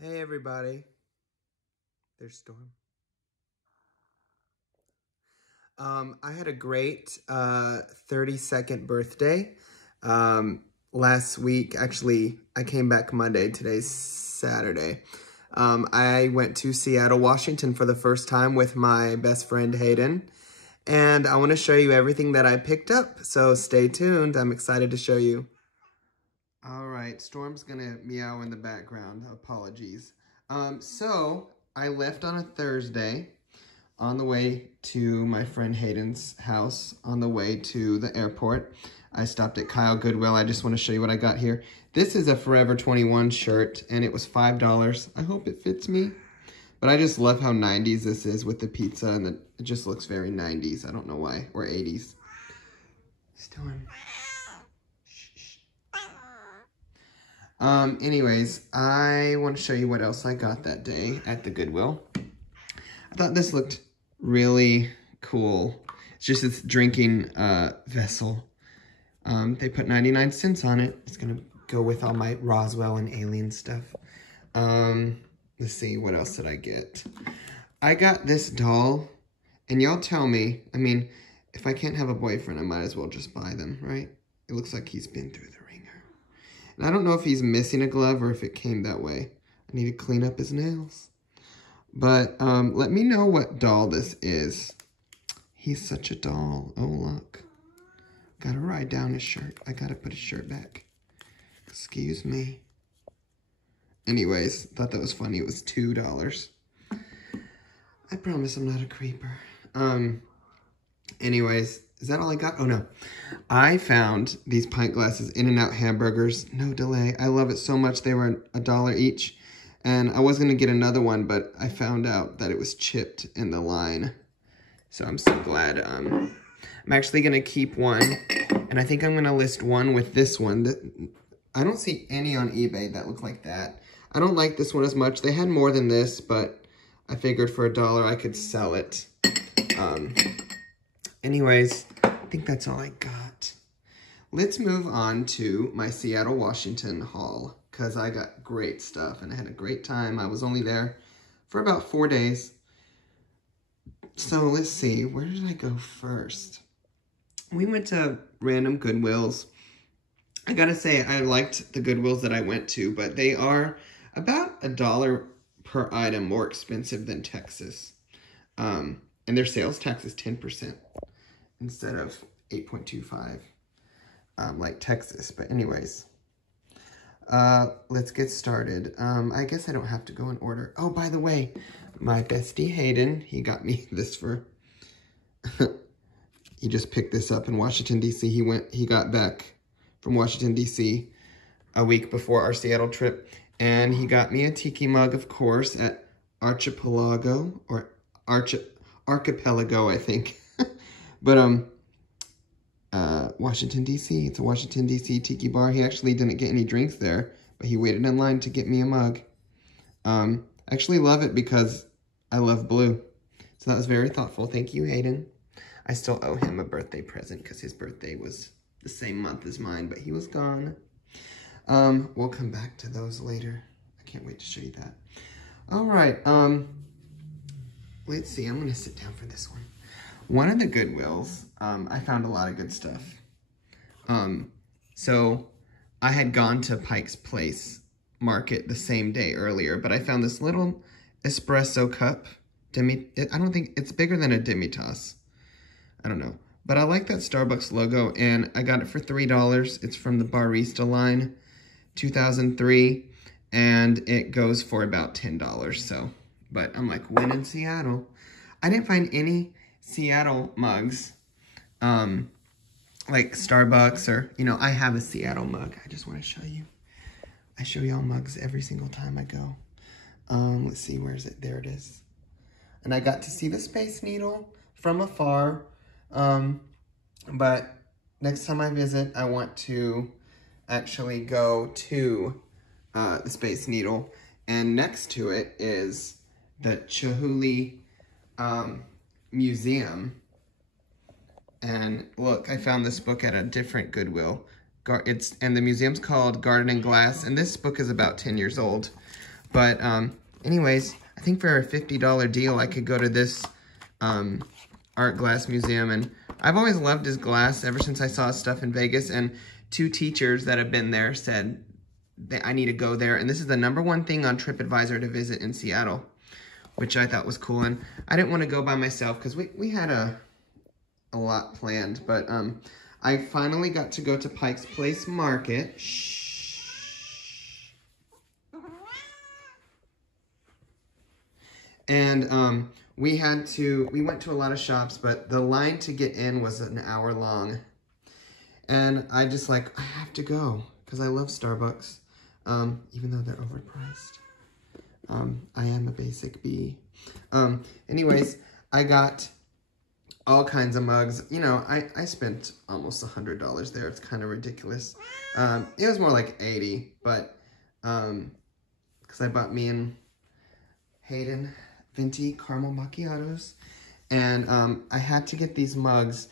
Hey everybody, there's Storm. I had a great 32nd birthday last week. Actually, I came back Monday. Today's Saturday. I went to Seattle, Washington for the first time with my best friend Hayden. And I want to show you everything that I picked up. So stay tuned. I'm excited to show you. All right, Storm's gonna meow in the background. Apologies. So I left on a Thursday on the way to my friend Hayden's house on the way to the airport. I stopped at Kyle Goodwill. I just want to show you what I got here. This is a Forever 21 shirt, and it was $5. I hope it fits me. But I just love how 90s this is with the pizza, and it just looks very 90s. I don't know why. Or 80s. Storm. Anyways, I want to show you what else I got that day at the Goodwill. I thought this looked really cool. It's just this drinking vessel. They put 99 cents on it. It's gonna go with all my Roswell and alien stuff. Let's see, what else did I get? I got this doll, and y'all tell me, I mean, if I can't have a boyfriend, I might as well just buy them, right? It looks like he's been through the ringer. And I don't know if he's missing a glove or if it came that way. I need to clean up his nails. But let me know what doll this is. He's such a doll. Oh, look. Gotta ride down his shirt. I gotta put his shirt back. Excuse me. Anyways, thought that was funny. It was $2. I promise I'm not a creeper. Anyways, is that all I got? Oh, no. I found these pint glasses, In-N-Out hamburgers. No delay. I love it so much. They were $1 each. And I was going to get another one, but I found out that it was chipped in the line. So I'm so glad. I'm actually going to keep one. And I think I'm going to list one with this one. I don't see any on eBay that look like that. I don't like this one as much. They had more than this, but I figured for $1 I could sell it. Anyways, I think that's all I got. Let's move on to my Seattle, Washington haul, because I got great stuff, and I had a great time. I was only there for about 4 days. So let's see, where did I go first? We went to random Goodwills. I gotta say, I liked the Goodwills that I went to, but they are about $1 per item more expensive than Texas. And their sales tax is 10% instead of 8.25 like Texas. But anyways, let's get started. I guess I don't have to go in order. Oh, by the way, my bestie Hayden, he got me this for, he just picked this up in Washington, D.C. He got back from Washington, D.C. a week before our Seattle trip. And he got me a Tiki mug, of course, at Archipelago, or Archipelago, I think. But, Washington, D.C. It's a Washington, D.C. Tiki bar. He actually didn't get any drinks there, but he waited in line to get me a mug. I actually love it because I love blue. So that was very thoughtful. Thank you, Hayden. I still owe him a birthday present because his birthday was the same month as mine, but he was gone. We'll come back to those later. I can't wait to show you that. All right, let's see. I'm going to sit down for this one. One of the Goodwills, I found a lot of good stuff. So I had gone to Pike's Place Market the same day earlier, but I found this little espresso cup. I don't think it's bigger than a Demi-Tasse. I don't know. But I like that Starbucks logo, and I got it for $3. It's from the Barista line, 2003, and it goes for about $10. So, but I'm like, when in Seattle? I didn't find any Seattle mugs, like Starbucks or, you know, I have a Seattle mug. I just want to show you. I show y'all mugs every single time I go. Let's see, where is it? There it is. And I got to see the Space Needle from afar. But next time I visit, I want to actually go to the Space Needle. And next to it is the Chihuly Museum. And look, I found this book at a different Goodwill. And the museum's called Garden and Glass, and this book is about 10 years old. But anyways, I think for a $50 deal, I could go to this art glass museum. And I've always loved his glass ever since I saw his stuff in Vegas. And 2 teachers that have been there said that I need to go there. And this is the #1 thing on TripAdvisor to visit in Seattle, which I thought was cool. And I didn't want to go by myself because we had a lot planned. But I finally got to go to Pike's Place Market. Shh. And we went to a lot of shops, but the line to get in was an hour long. And I just I have to go because I love Starbucks, even though they're overpriced. I am a basic bee. Anyways, I got all kinds of mugs. You know, I spent almost $100 there. It's kind of ridiculous. It was more like 80, but because I bought me and Hayden venti caramel macchiatos, and I had to get these mugs.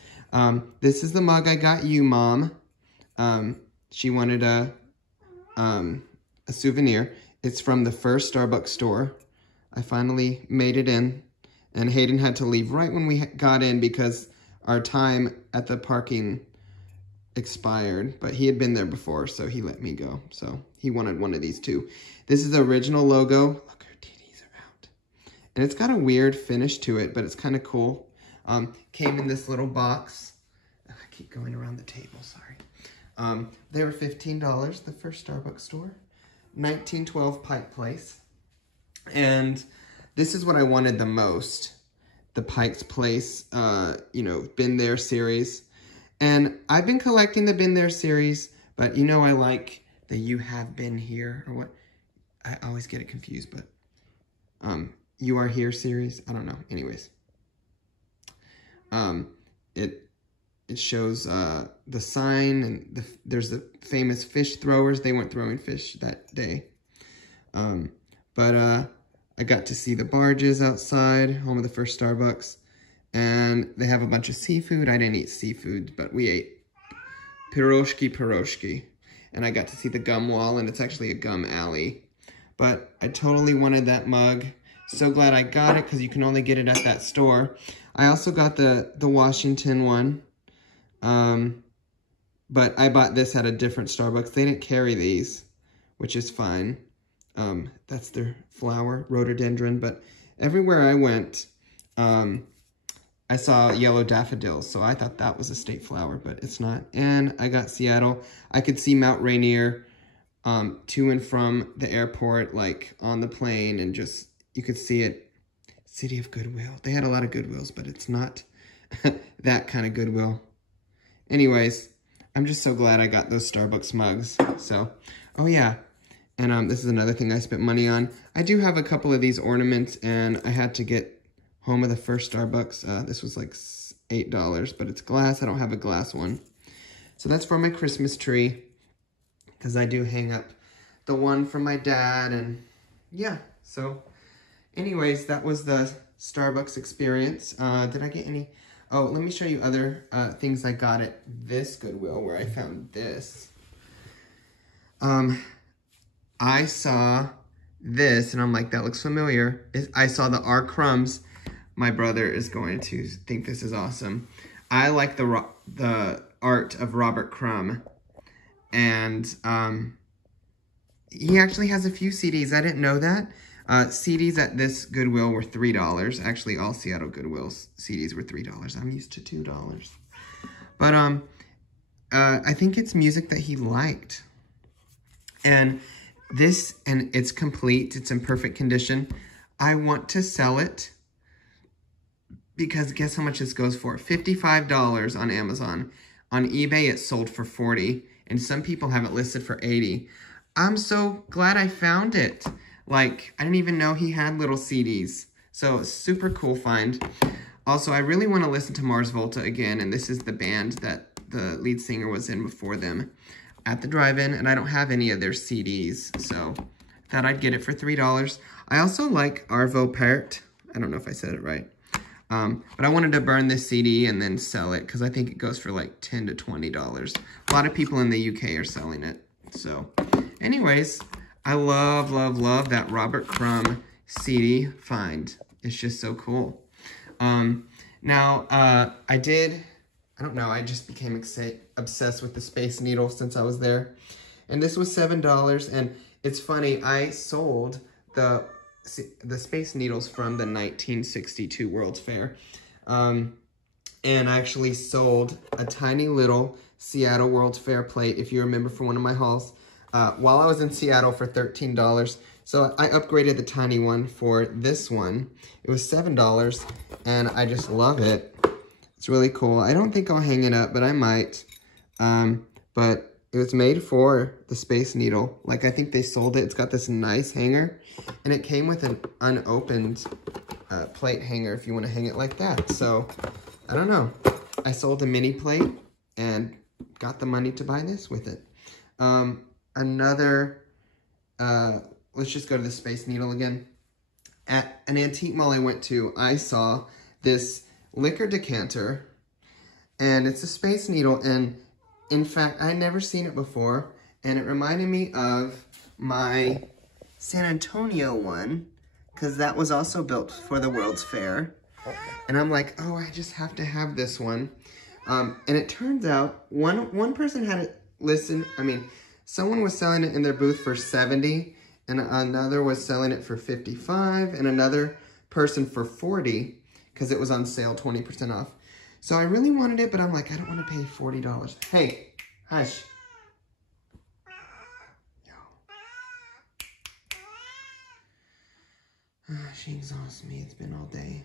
This is the mug I got you, Mom. She wanted a souvenir. It's from the first Starbucks store. I finally made it in, and Hayden had to leave right when we got in because our time at the parking expired, but he had been there before, so he let me go. So he wanted one of these too. This is the original logo. Look, her titties are out. And it's got a weird finish to it, but it's kind of cool. Came in this little box. I keep going around the table, sorry. They were $15, the first Starbucks store. 1912 Pike Place. And this is what I wanted the most. The Pike's Place, you know, Been There series. And I've been collecting the Been There series, but you know I like the You Have Been Here, or what? I always get it confused, but You Are Here series. I don't know. Anyways. It shows the sign, and there's the famous fish throwers. They weren't throwing fish that day. But I got to see the barges outside, home of the first Starbucks. And they have a bunch of seafood. I didn't eat seafood, but we ate piroshki. And I got to see the gum wall, and it's actually a gum alley. But I totally wanted that mug. So glad I got it, because you can only get it at that store. I also got the Washington one. But I bought this at a different Starbucks. They didn't carry these, which is fine. That's their flower, rhododendron. But everywhere I went, I saw yellow daffodils, so I thought that was a state flower, but it's not. And I got Seattle. I could see Mount Rainier to and from the airport, like on the plane, and just, you could see it. City of Goodwill. They had a lot of Goodwills, but it's not that kind of Goodwill. Anyways, I'm just so glad I got those Starbucks mugs. So, oh yeah. And this is another thing I spent money on. I do have a couple of these ornaments, and I had to get home of the first Starbucks. This was like $8, but it's glass. I don't have a glass one. So that's for my Christmas tree, because I do hang up the one from my dad, and yeah. So anyways, that was the Starbucks experience. Did I get any? Oh, let me show you other things I got at this Goodwill, where I found this. I saw this, and I'm like, that looks familiar. I saw the R. Crumbs. My brother is going to think this is awesome. I like the art of Robert Crumb. And he actually has a few CDs. I didn't know that. CDs at this Goodwill were $3. Actually, all Seattle Goodwill's CDs were $3. I'm used to $2. But I think it's music that he liked. And it's complete. It's in perfect condition. I want to sell it, because guess how much this goes for? $55 on Amazon. On eBay, it's sold for $40, and some people have it listed for $80. I'm so glad I found it. Like, I didn't even know he had little CDs. So, super cool find. Also, I really want to listen to Mars Volta again, and this is the band that the lead singer was in before them at the drive-in, and I don't have any of their CDs, so thought I'd get it for $3. I also like Arvo Pärt. I don't know if I said it right. But I wanted to burn this CD and then sell it, because I think it goes for like $10 to $20. A lot of people in the UK are selling it. So, anyways, I love, love, love that Robert Crumb CD find. It's just so cool. Now, I don't know, I just became obsessed with the Space Needle since I was there. And this was $7, and it's funny, I sold the Space Needles from the 1962 World's Fair. And I actually sold a tiny little Seattle World's Fair plate, if you remember, from one of my hauls, while I was in Seattle for $13. So I upgraded the tiny one for this one. It was $7, and I just love it. It's really cool. I don't think I'll hang it up, but I might. But it was made for the Space Needle. Like, I think they sold it. It's got this nice hanger, and it came with an unopened plate hanger if you want to hang it like that. So, I don't know. I sold a mini plate and got the money to buy this with it. Let's just go to the Space Needle again. At an antique mall I went to, I saw this liquor decanter, and it's a Space Needle, and in fact, I had never seen it before, and it reminded me of my San Antonio one, because that was also built for the World's Fair, and I'm like, oh, I just have to have this one. And it turns out, one person had it listed, someone was selling it in their booth for $70, and another was selling it for $55, and another person for $40, because it was on sale, 20% off. So I really wanted it, but I'm like, I don't want to pay $40. Hey, hush. She exhausts me. It's been all day.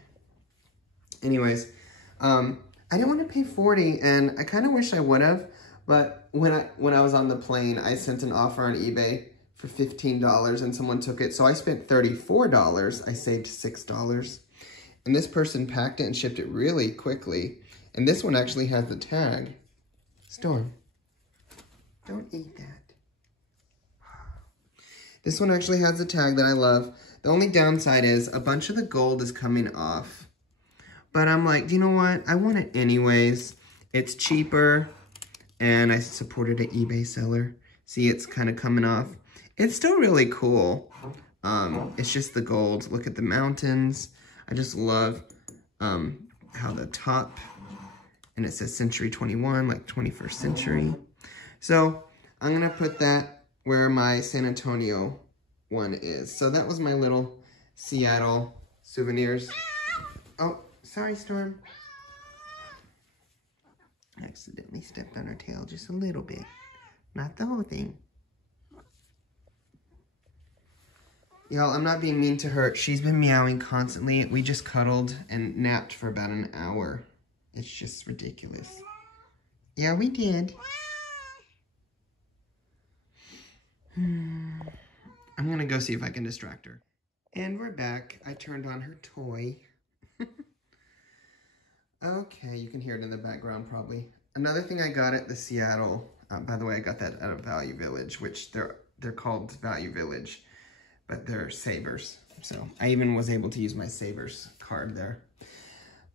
Anyways, I didn't want to pay $40, and I kind of wish I would have, but when I was on the plane, I sent an offer on eBay for $15, and someone took it. So I spent $34. I saved $6. And this person packed it and shipped it really quickly. And this one actually has the tag. Storm, don't eat that. This one actually has the tag that I love. The only downside is a bunch of the gold is coming off. But I'm like, you know what? I want it anyways. It's cheaper. And I supported an eBay seller. See, it's kind of coming off. It's still really cool. It's just the gold. Look at the mountains. I just love how the top, and it says Century 21, like 21st century. So I'm gonna put that where my San Antonio one is. So that was my little Seattle souvenirs. Oh, sorry, Storm. I accidentally stepped on her tail just a little bit. Not the whole thing. Y'all, I'm not being mean to her. She's been meowing constantly. We just cuddled and napped for about an hour. It's just ridiculous. Yeah, we did. I'm gonna go see if I can distract her. And we're back. I turned on her toy. Okay, you can hear it in the background probably. Another thing I got at the Seattle, by the way, I got that at a Value Village, which they're called Value Village, but they're Savers. So I even was able to use my Savers card there.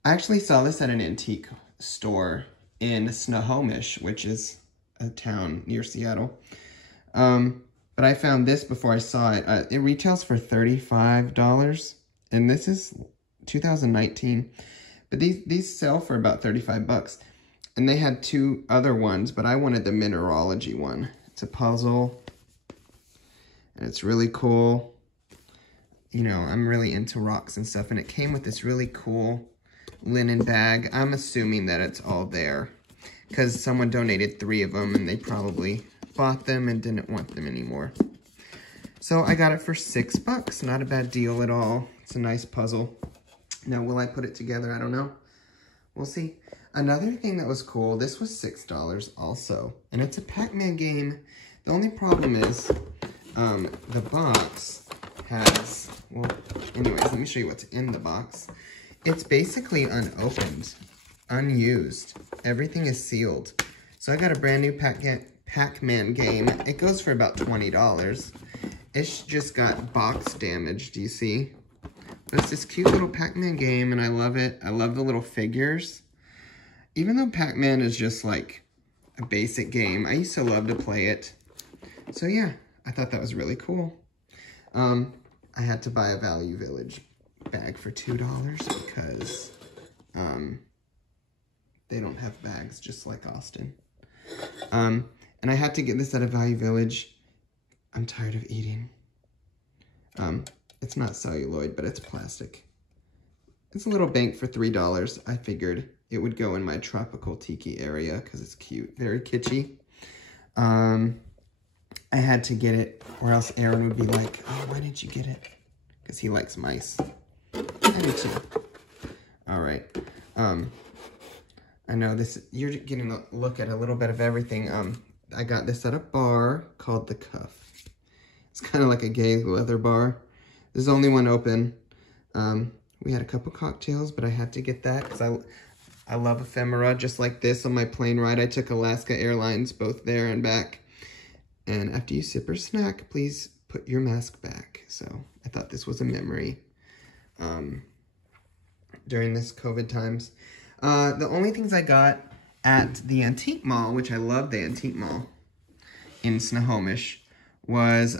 I actually saw this at an antique store in Snohomish, which is a town near Seattle. But I found this before I saw it. It retails for $35, and this is 2019. But these sell for about 35 bucks. And they had two other ones, but I wanted the mineralogy one. It's a puzzle, and it's really cool. You know, I'm really into rocks and stuff, and it came with this really cool linen bag. I'm assuming that it's all there, because someone donated 3 of them, and they probably bought them and didn't want them anymore. So I got it for $6. Not a bad deal at all. It's a nice puzzle. Now, will I put it together? I don't know. We'll see. Another thing that was cool, this was $6 also. And it's a Pac-Man game. The only problem is the box has, well, anyways, let me show you what's in the box. It's basically unopened, unused. Everything is sealed. So I got a brand new Pac-Man game. It goes for about $20. It's just got box damage, do you see? But it's this cute little Pac-Man game, and I love it. I love the little figures. Even though Pac-Man is just like a basic game, I used to love to play it. So yeah, I thought that was really cool. I had to buy a Value Village bag for $2 because they don't have bags just like Austin. And I had to get this at a Value Village. I'm tired of eating. It's not celluloid, but it's plastic. It's a little bank for $3. I figured it would go in my tropical tiki area because it's cute, very kitschy. I had to get it, or else Aaron would be like, oh, why didn't you get it? Because he likes mice. I do too. All right. I know this, you're getting a look at a little bit of everything. I got this at a bar called The Cuff. It's kind of like a gay leather bar. There's only one open. We had a couple cocktails, but I had to get that because I love ephemera just like this. On my plane ride, I took Alaska Airlines, both there and back. And after you sip or snack, please put your mask back. So I thought this was a memory during this COVID times. The only things I got at the Antique Mall, which I love the Antique Mall in Snohomish, was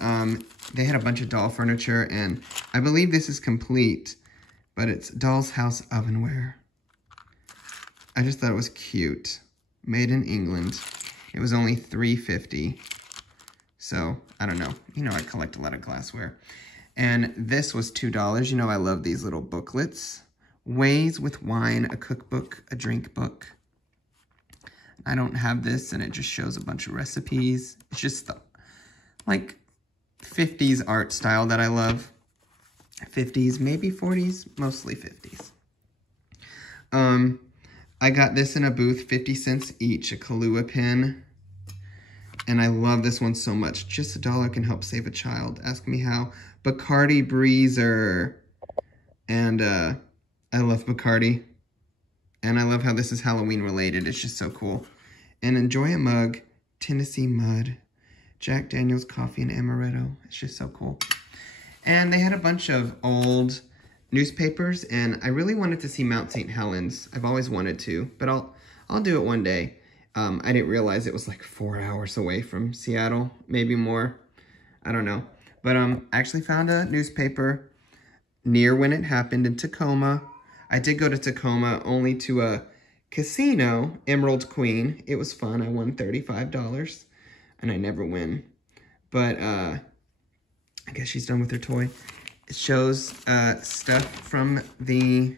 they had a bunch of doll furniture, and I believe this is complete, but it's Doll's House Ovenware. I just thought it was cute. Made in England. It was only $3.50. So, I don't know. You know, I collect a lot of glassware. And this was $2. You know, I love these little booklets. Ways with Wine, a cookbook, a drink book. I don't have this, and it just shows a bunch of recipes. It's just the, like, 50s art style that I love. 50s, maybe 40s, mostly 50s. I got this in a booth, 50 cents each, a Kahlua pen. And I love this one so much. Just $1 can help save a child. Ask me how. Bacardi Breezer. And I love Bacardi. And I love how this is Halloween related. It's just so cool. And Enjoy a Mug, Tennessee Mud, Jack Daniel's Coffee and Amaretto. It's just so cool. And they had a bunch of old newspapers, and I really wanted to see Mount St. Helens. I've always wanted to, but I'll do it one day. I didn't realize it was like 4 hours away from Seattle, maybe more. I don't know. But I actually found a newspaper near when it happened in Tacoma. I did go to Tacoma only to a casino, Emerald Queen. It was fun. I won $35, and I never win. But I guess she's done with her toy. It shows stuff from the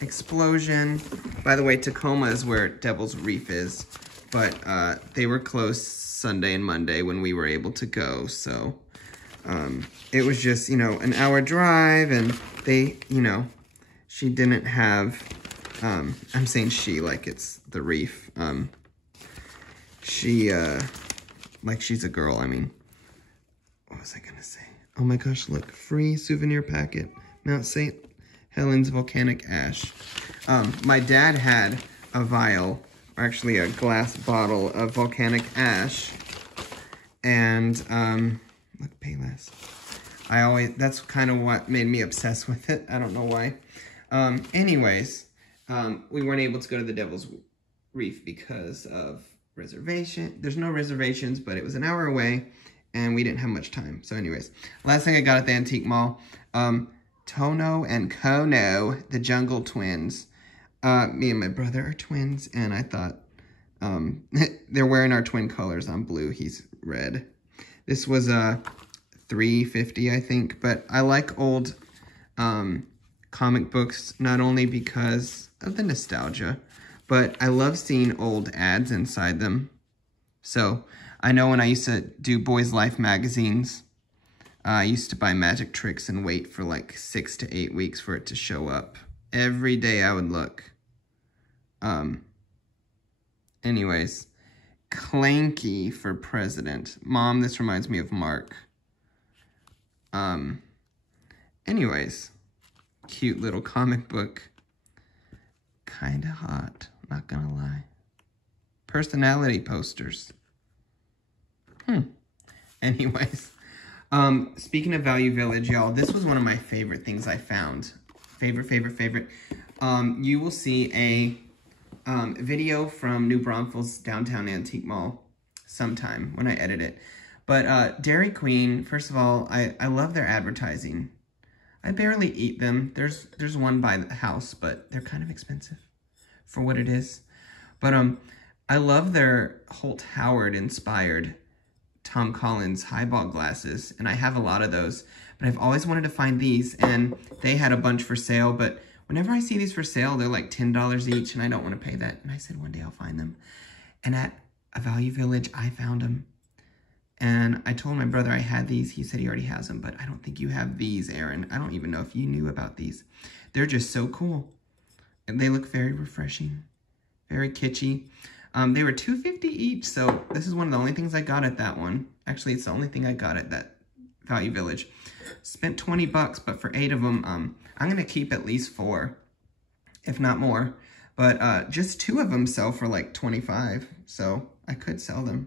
explosion. By the way, Tacoma is where Devil's Reef is, but they were closed Sunday and Monday when we were able to go, so it was just, you know, an hour drive, and they, you know, she didn't have, I'm saying she like it's the reef, she, like she's a girl, I mean, what was I gonna say? Oh my gosh, look, free souvenir packet, Mount St. Helens volcanic ash. My dad had a vial, or actually a glass bottle of volcanic ash, and look, Payless. That's kind of what made me obsessed with it. I don't know why. Anyways, we weren't able to go to the Devil's Reef because of reservation. There's no reservations, but it was an hour away, and we didn't have much time. So anyways, last thing I got at the Antique Mall, Tono and Kono, the Jungle Twins. Me and my brother are twins, and I thought, they're wearing our twin colors. I'm blue, he's red. This was $3.50, I think, but I like old comic books, not only because of the nostalgia, but I love seeing old ads inside them. So, I know when I used to do Boys Life magazines, I used to buy magic tricks and wait for like 6 to 8 weeks for it to show up. Every day I would look. Anyways, Clanky for president. Mom, this reminds me of Mark. Anyways, cute little comic book. Kinda hot, not gonna lie. Personality posters. Anyways. Speaking of Value Village, y'all, this was one of my favorite things I found. Favorite. You will see a video from New Braunfels Downtown Antique Mall sometime when I edit it. But Dairy Queen, first of all, I love their advertising. I barely eat them. There's one by the house, but they're kind of expensive for what it is. But I love their Holt Howard inspired Tom Collins highball glasses, and I have a lot of those. But I've always wanted to find these, and they had a bunch for sale, but whenever I see these for sale, they're like $10 each, and I don't want to pay that. And I said one day I'll find them. And at a Value Village, I found them. And I told my brother I had these. He said he already has them, but I don't think you have these, Aaron. I don't even know if you knew about these. They're just so cool. And they look very refreshing, very kitschy. They were $2.50 each, so this is one of the only things I got at that one. Actually, it's the only thing I got at that Value Village. Spent 20 bucks, but for 8 of them, I'm going to keep at least 4, if not more. But just 2 of them sell for like 25, so I could sell them.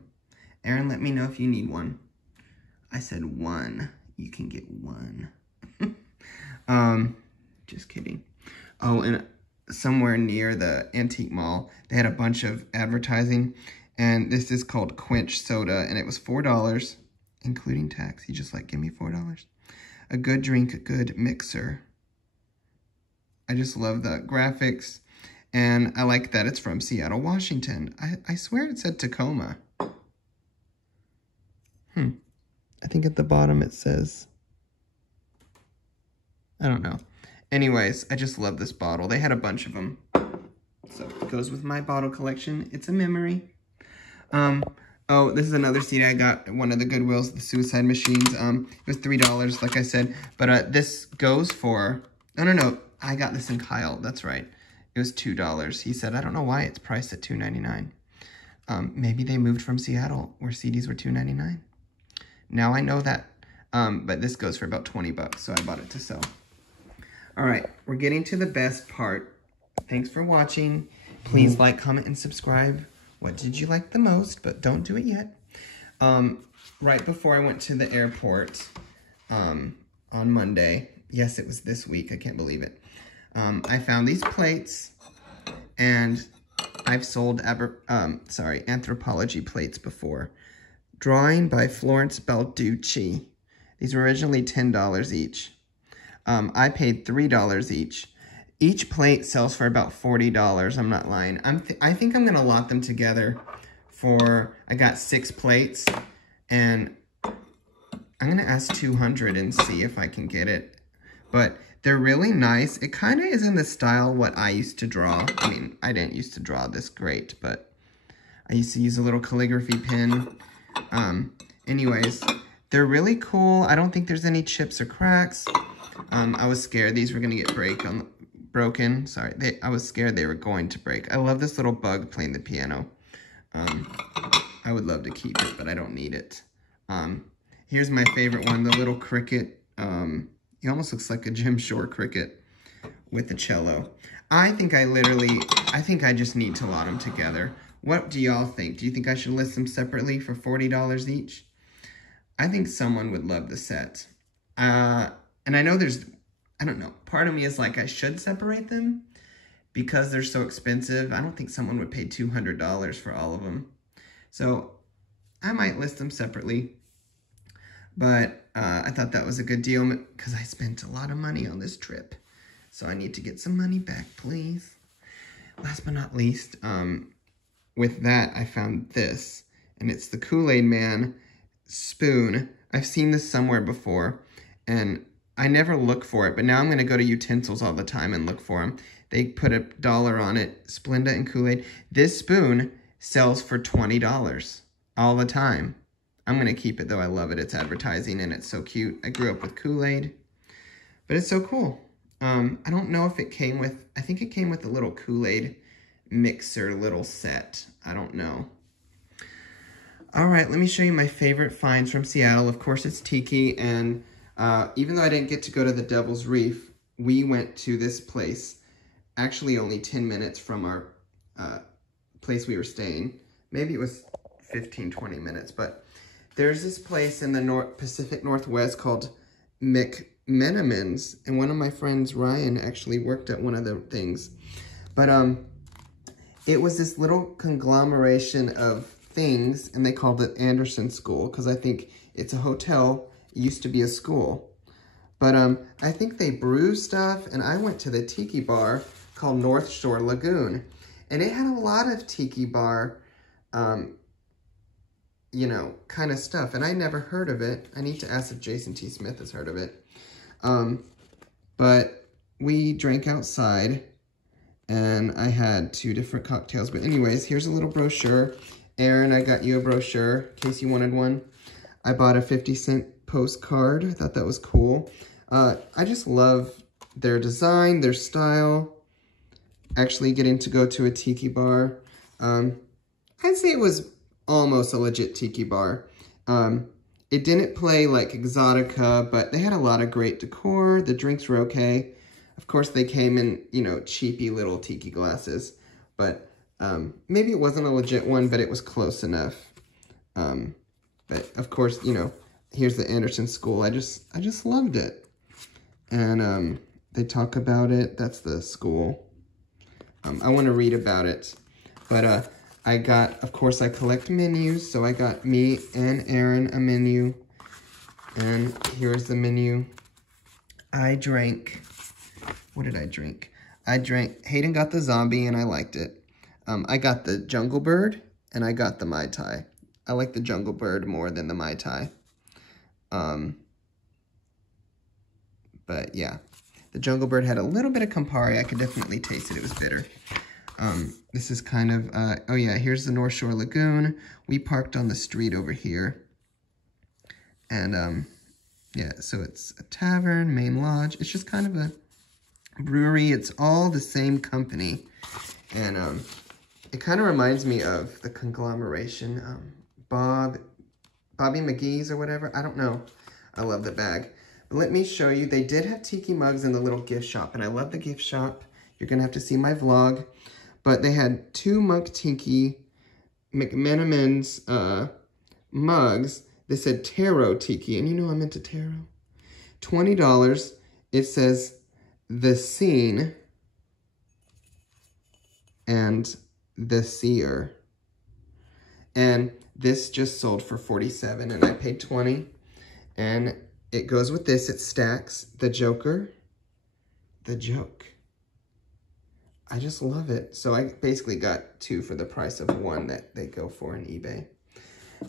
Aaron, let me know if you need one. I said 1. You can get 1. Just kidding. Oh, and somewhere near the antique mall, they had a bunch of advertising, and this is called Quench Soda, and it was $4, including tax. He just like, give me $4. A good drink, a good mixer. I just love the graphics, and I like that it's from Seattle, Washington. I swear it said Tacoma. I think at the bottom it says, I don't know. Anyways, I just love this bottle. They had a bunch of them. So it goes with my bottle collection. It's a memory. Oh, this is another CD I got at one of the Goodwills, the Suicide Machines. It was $3, like I said. But this goes for, no, I got this in Kyle. That's right. It was $2. He said, I don't know why it's priced at $2.99. Maybe they moved from Seattle where CDs were $2.99. Now I know that. But this goes for about 20 bucks, so I bought it to sell. All right, we're getting to the best part. Thanks for watching. Please like, comment, and subscribe. What did you like the most? But don't do it yet. Right before I went to the airport on Monday, yes, it was this week, I can't believe it, I found these plates, and I've sold anthropology plates before. Drawing by Florence Balducci. These were originally $10 each. I paid $3 each. Each plate sells for about $40. I'm not lying. I think I'm going to lot them together for, I got 6 plates, and I'm going to ask 200 and see if I can get it. But they're really nice. It kind of is in the style what I used to draw. I mean, I didn't used to draw this great, but I used to use a little calligraphy pen. Anyways, they're really cool. I don't think there's any chips or cracks. I was scared these were going to get broken. Sorry, I was scared they were going to break. I love this little bug playing the piano. I would love to keep it, but I don't need it. Here's my favorite one, the little cricket. He almost looks like a Jim Shore cricket with the cello. I think I just need to lot them together. What do y'all think? Do you think I should list them separately for $40 each? I think someone would love the set. And I know I don't know, part of me is like I should separate them because they're so expensive. I don't think someone would pay $200 for all of them. So I might list them separately. But I thought that was a good deal because I spent a lot of money on this trip. So I need to get some money back, please. Last but not least, with that, I found this. And it's the Kool-Aid Man spoon. I've seen this somewhere before. And I never look for it, but now I'm going to go to utensils all the time and look for them. They put $1 on it, Splenda and Kool-Aid. This spoon sells for $20 all the time. I'm going to keep it, though. I love it. It's advertising, and it's so cute. I grew up with Kool-Aid, but it's so cool. I don't know if it came with, I think it came with a little Kool-Aid mixer little set. I don't know. All right, let me show you my favorite finds from Seattle. Of course, it's Tiki, and even though I didn't get to go to the Devil's Reef, we went to this place, actually only 10 minutes from our place we were staying. Maybe it was 15, 20 minutes, but there's this place in the Pacific Northwest called McMenamins, and one of my friends, Ryan, actually worked at one of the things. But it was this little conglomeration of things, and they called it Anderson School, because I think it's a hotel. It used to be a school. But I think they brew stuff, and I went to the tiki bar called North Shore Lagoon, and it had a lot of tiki bar, you know, kind of stuff, and I never heard of it. I need to ask if Jason T. Smith has heard of it. But we drank outside, and I had 2 different cocktails. But anyways, here's a little brochure. Aaron, I got you a brochure in case you wanted one. I bought a 50-cent postcard. I thought that was cool. I just love their design, their style. Actually getting to go to a tiki bar. I'd say it was almost a legit tiki bar. It didn't play like Exotica, but they had a lot of great decor. The drinks were okay. Of course, they came in, you know, cheapy little tiki glasses. But maybe it wasn't a legit one, but it was close enough. But of course, you know, here's the Anderson School. I just loved it. And they talk about it. That's the school. I want to read about it. But I got, of course, I collect menus. So I got me and Aaron a menu. And here's the menu. I drank, what did I drink? Hayden got the zombie and I liked it. I got the Jungle Bird and I got the Mai Tai. I like the Jungle Bird more than the Mai Tai. But yeah, the Jungle Bird had a little bit of Campari. I could definitely taste it. It was bitter. This is kind of, oh yeah, here's the North Shore Lagoon. We parked on the street over here. And yeah, so it's a tavern, main lodge. It's just kind of a brewery. It's all the same company. And it kind of reminds me of the conglomeration, Bobby McGee's or whatever. I don't know. I love the bag. But let me show you. They did have tiki mugs in the little gift shop, and I love the gift shop. You're going to have to see my vlog. But they had 2 Monk Tiki McMenamins mugs. They said Tarot Tiki, and you know I'm into tarot. $20. It says The Scene and The Seer. And this just sold for $47, and I paid $20. And it goes with this. It stacks the Joker, the Joke. I just love it. So I basically got 2 for the price of 1 that they go for on eBay.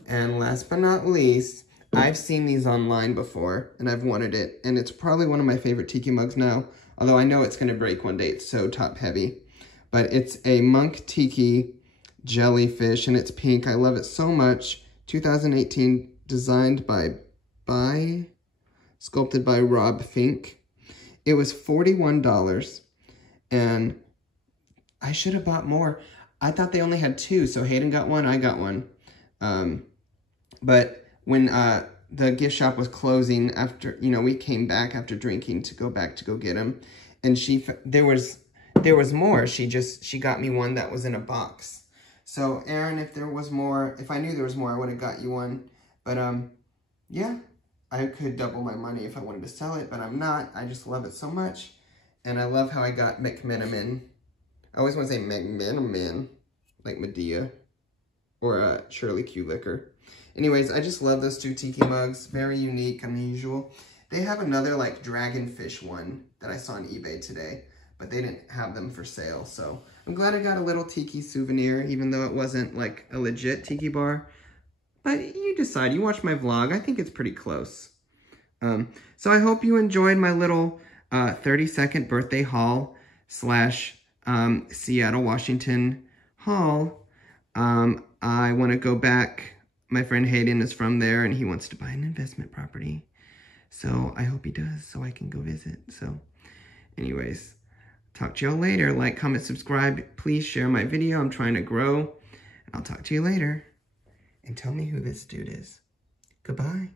And last but not least, I've seen these online before, and I've wanted it. And it's probably one of my favorite tiki mugs now, although I know it's going to break one day. It's so top heavy. But it's a Monk Tiki jellyfish, and it's pink. I love it so much. 2018, designed by sculpted by Rob Fink. It was $41, and I should have bought more. I thought they only had 2, so Hayden got 1, I got 1. But when the gift shop was closing after, you know, we came back after drinking to go get them, and there was more. She got me one that was in a box. So Aaron, if I knew there was more, I would have got you one. But yeah, I could double my money if I wanted to sell it, but I'm not. I just love it so much, and I love how I got McMenamin. I always want to say McMenamin, like Medea, or Shirley Q Liquor. Anyways, I just love those 2 tiki mugs. Very unique, unusual. They have another like dragonfish one that I saw on eBay today, but they didn't have them for sale. So I'm glad I got a little tiki souvenir, even though it wasn't like a legit tiki bar. But you decide. You watch my vlog. I think it's pretty close. So I hope you enjoyed my little 30-second birthday haul / Seattle, Washington haul. I want to go back. My friend Hayden is from there, and he wants to buy an investment property. So I hope he does, so I can go visit. So anyways, talk to y'all later. Like, comment, subscribe. Please share my video. I'm trying to grow. And I'll talk to you later. And tell me who this dude is. Goodbye.